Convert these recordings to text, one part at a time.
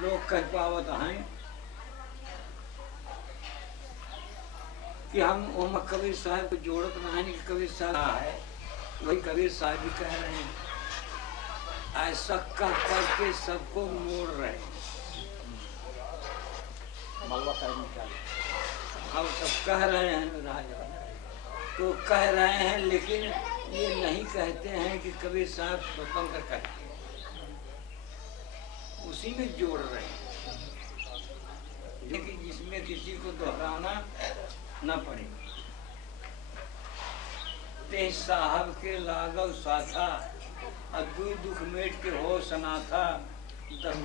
लोग कह पावत हैं कि हम ओम कबीर साहब को जोड़त नहीं कि कबीर साहब है, वही कबीर साहब भी कह रहे हैं, ऐसा कह करके सबको मोड़ रहे हैं। हम सब कह रहे हैं राजा, तो कह रहे हैं, लेकिन ये नहीं कहते हैं कि कबीर साहब स्वतंत्र कहते हैं, उसी में जोड़ रहे हैं, लेकिन जिसमें किसी को दोहराना न पड़े। ते साहब के लागव साथा, अद्भुत दुख मेट के हो सनाथा,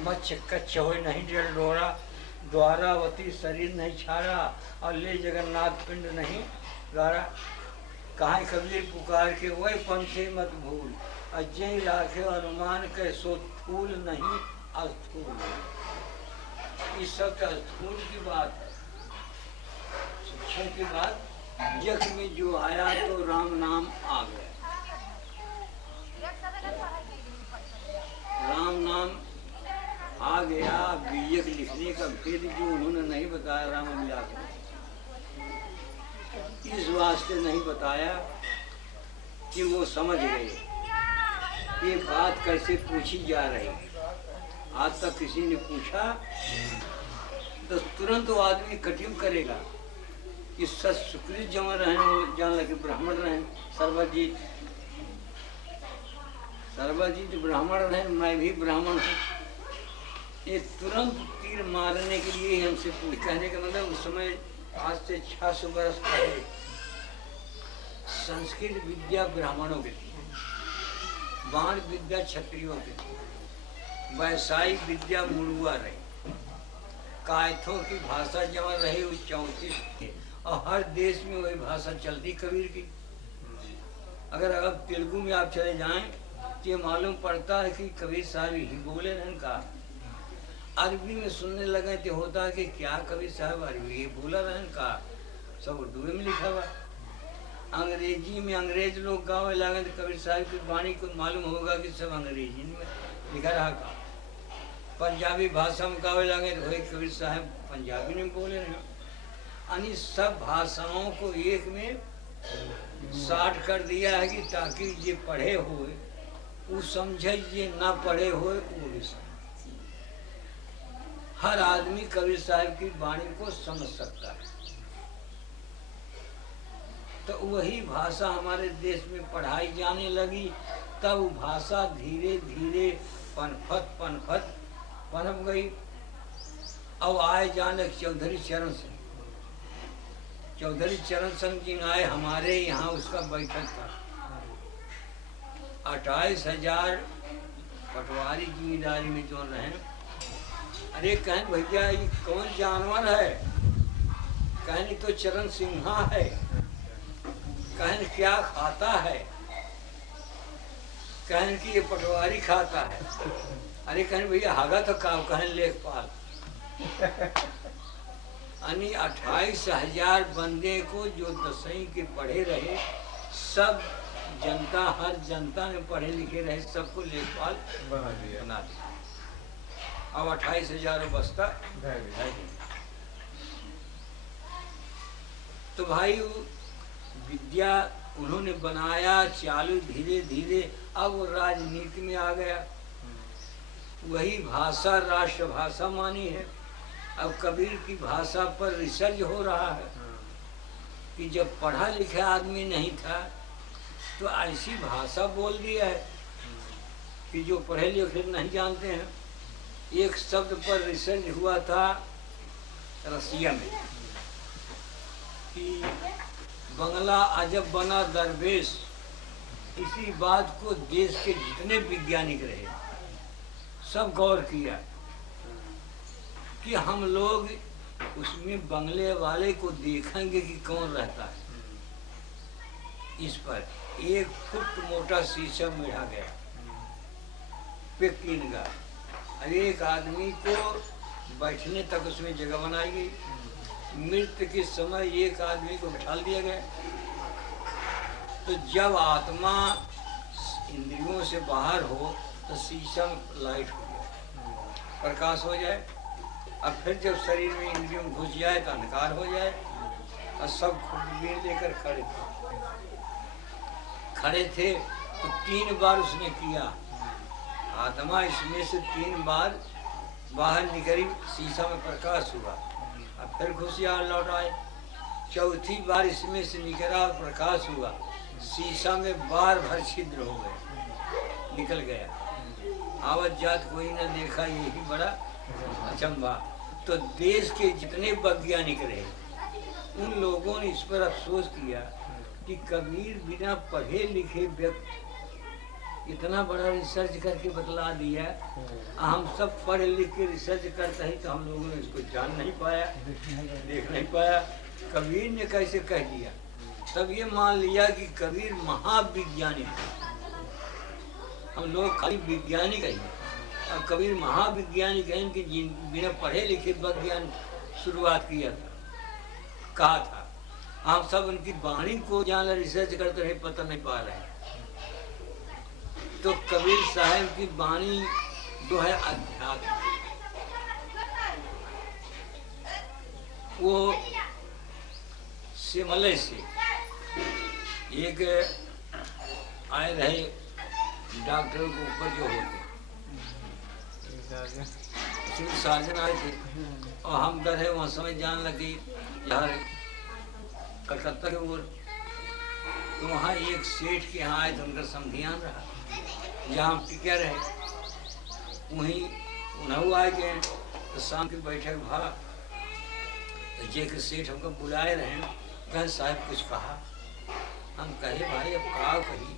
मच्छ कच्छ हो नहीं जल डोरा, द्वारावती शरीर नहीं छाड़ा, और ले जगन्नाथ पिंड नहीं गारा। कहाँ कबीर पुकार के वही पंथे मत भूल, अजय लाखे अनुमान के सो फूल नहीं अस्थूल। इस सब अस्थूल की बात है, शिक्षण की बात। जग में जो आया तो राम नाम आ गया, राम नाम आ गया। बीजक लिखने का भेद जो उन्होंने नहीं बताया राम विलास में, इस वास्ते नहीं बताया कि वो समझ गए ये बात कैसे पूछी जा रही। आज तक किसी ने पूछा तो तुरंत वो आदमी कटिंग करेगा कि सच सुकृत जमा रहे, वो जान लगे ब्राह्मण रहे, सर्वजीत सर्वजीत ब्राह्मण रहे, मैं भी ब्राह्मण हूँ। ये तुरंत तीर मारने के लिए हमसे पूछ, कहने का मतलब उस समय आज से 600 वर्ष पहले संस्कृत विद्या ब्राह्मणों की थी, बाण विद्या क्षत्रियों की थी, वैसायिक विद्या मुड़ुआ रही, कायथों की भाषा जमा रही वो 34 थी, और हर देश में वही भाषा चलती कबीर की। अगर अब तेलुगु में आप चले जाएं तो ये मालूम पड़ता है कि कबीर साहब ही बोले नहीं कहा। अरबी में सुनने लगे तो होता है कि क्या कबीर साहब अरबी ये बोला रहन का, सब उर्दू में लिखा हुआ। अंग्रेजी में अंग्रेज लोग गावे लगे तो कबीर साहब की वाणी को मालूम होगा कि सब अंग्रेजी में लिखा रहा का। पंजाबी भाषा में गावे लगे तो वही कबीर साहब पंजाबी में बोले रहे। यानी सब भाषाओं को एक में साठ कर दिया है कि ताकि ये पढ़े हुए वो समझे, ये ना पढ़े हुए वो भी समझे। हर आदमी कबीर साहब की वाणी को समझ सकता है। तो वही भाषा हमारे देश में पढ़ाई जाने लगी, तब वो भाषा धीरे धीरे पनपत पनप गई। अब आए जाने चौधरी चरण सिंह, चौधरी चरण सिंह जी आए हमारे यहाँ, उसका बैठक था। 28,000 पटवारी जिम्मेदारी में जो रहे। अरे कहें भैया ये कौन जानवर है, कहें तो चरण सिंहा है, कहें क्या खाता है, कहें कि ये पटवारी खाता है। अरे कहें भैया हागा तो काम, कहें लेखपाल। यानी 28,000 बंदे को जो दसवीं के पढ़े रहे, सब जनता, हर जनता में पढ़े लिखे रहे, सबको लेखपाल बना दिया। अब 28,000 बस्ता है। तो भाई विद्या उन्होंने बनाया चालू धीरे धीरे, अब वो राजनीति में आ गया। वही भाषा राष्ट्रभाषा मानी है। अब कबीर की भाषा पर रिसर्च हो रहा है कि जब पढ़ा लिखा आदमी नहीं था तो ऐसी भाषा बोल दिया है कि जो पढ़े लिखे नहीं जानते हैं। एक शब्द पर रिसर्च हुआ था रसिया में कि बंगला अजब बना दरवेश। इसी बात को देश के जितने वैज्ञानिक रहे सब गौर किया कि हम लोग उसमें बंगले वाले को देखेंगे कि कौन रहता है। इस पर 1 फुट मोटा शीशा मिढ़ा गया पेकिन का, एक आदमी को बैठने तक उसमें जगह बनाई गई। मृत्यु के समय एक आदमी को बिठा दिया गया। तो जब आत्मा इंद्रियों से बाहर हो तो शीशा में लाइट हो गया। प्रकाश हो जाए, अब फिर जब शरीर में इंद्रियों में घुस जाए तो अंधकार हो जाए। और सब खुदबीर लेकर खड़े थे तो 3 बार उसने किया। आत्मा इसमें से 3 बार बाहर निकली, शीशा में प्रकाश हुआ, अब फिर घुसिया लौट आए। चौथी बार इसमें से निकला और प्रकाश हुआ, शीशा में बार भर छिद्र हो गए, निकल गया। आवत जात कोई न देखा, यही बड़ा अचंभा। तो देश के जितने वैज्ञानिक रहे उन लोगों ने इस पर अफसोस किया कि कबीर बिना पढ़े लिखे व्यक्ति इतना बड़ा रिसर्च करके बतला दिया। हम सब पढ़ लिख के रिसर्च करते हैं तो हम लोगों ने इसको जान नहीं पाया, देख नहीं पाया। कबीर ने कैसे कह दिया, तब ये मान लिया कि कबीर महाविज्ञानी थे। हम लोग खाली वैज्ञानिक हैं और कबीर महाविज्ञानिक हैं कि बिना पढ़े लिखे विज्ञान शुरुआत किया था, कहा था। हम सब उनकी वाणी को जान रिसर्च करते रहे, पता नहीं पा रहे। तो कबीर साहब की वाणी जो है अध्यात्म, वो सिमले से एक आए रहे डॉक्टर के ऊपर जो होते सिविल सर्जन आए थे और हम डर है वहाँ समय जान लगी यार कलकत्ता के ओर। तो वहाँ एक सेठ के यहाँ आए थे, उनका समधियान रहा, जहाँ हम टिके रहे वहीं उन्हें आए गए। तो शाम की बैठक भा तो जे के सेठ हमको बुलाए रहे, कहे साहब कुछ कहा। हम कहे भाई अब का कही,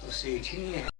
तो सेठ ही नहीं है।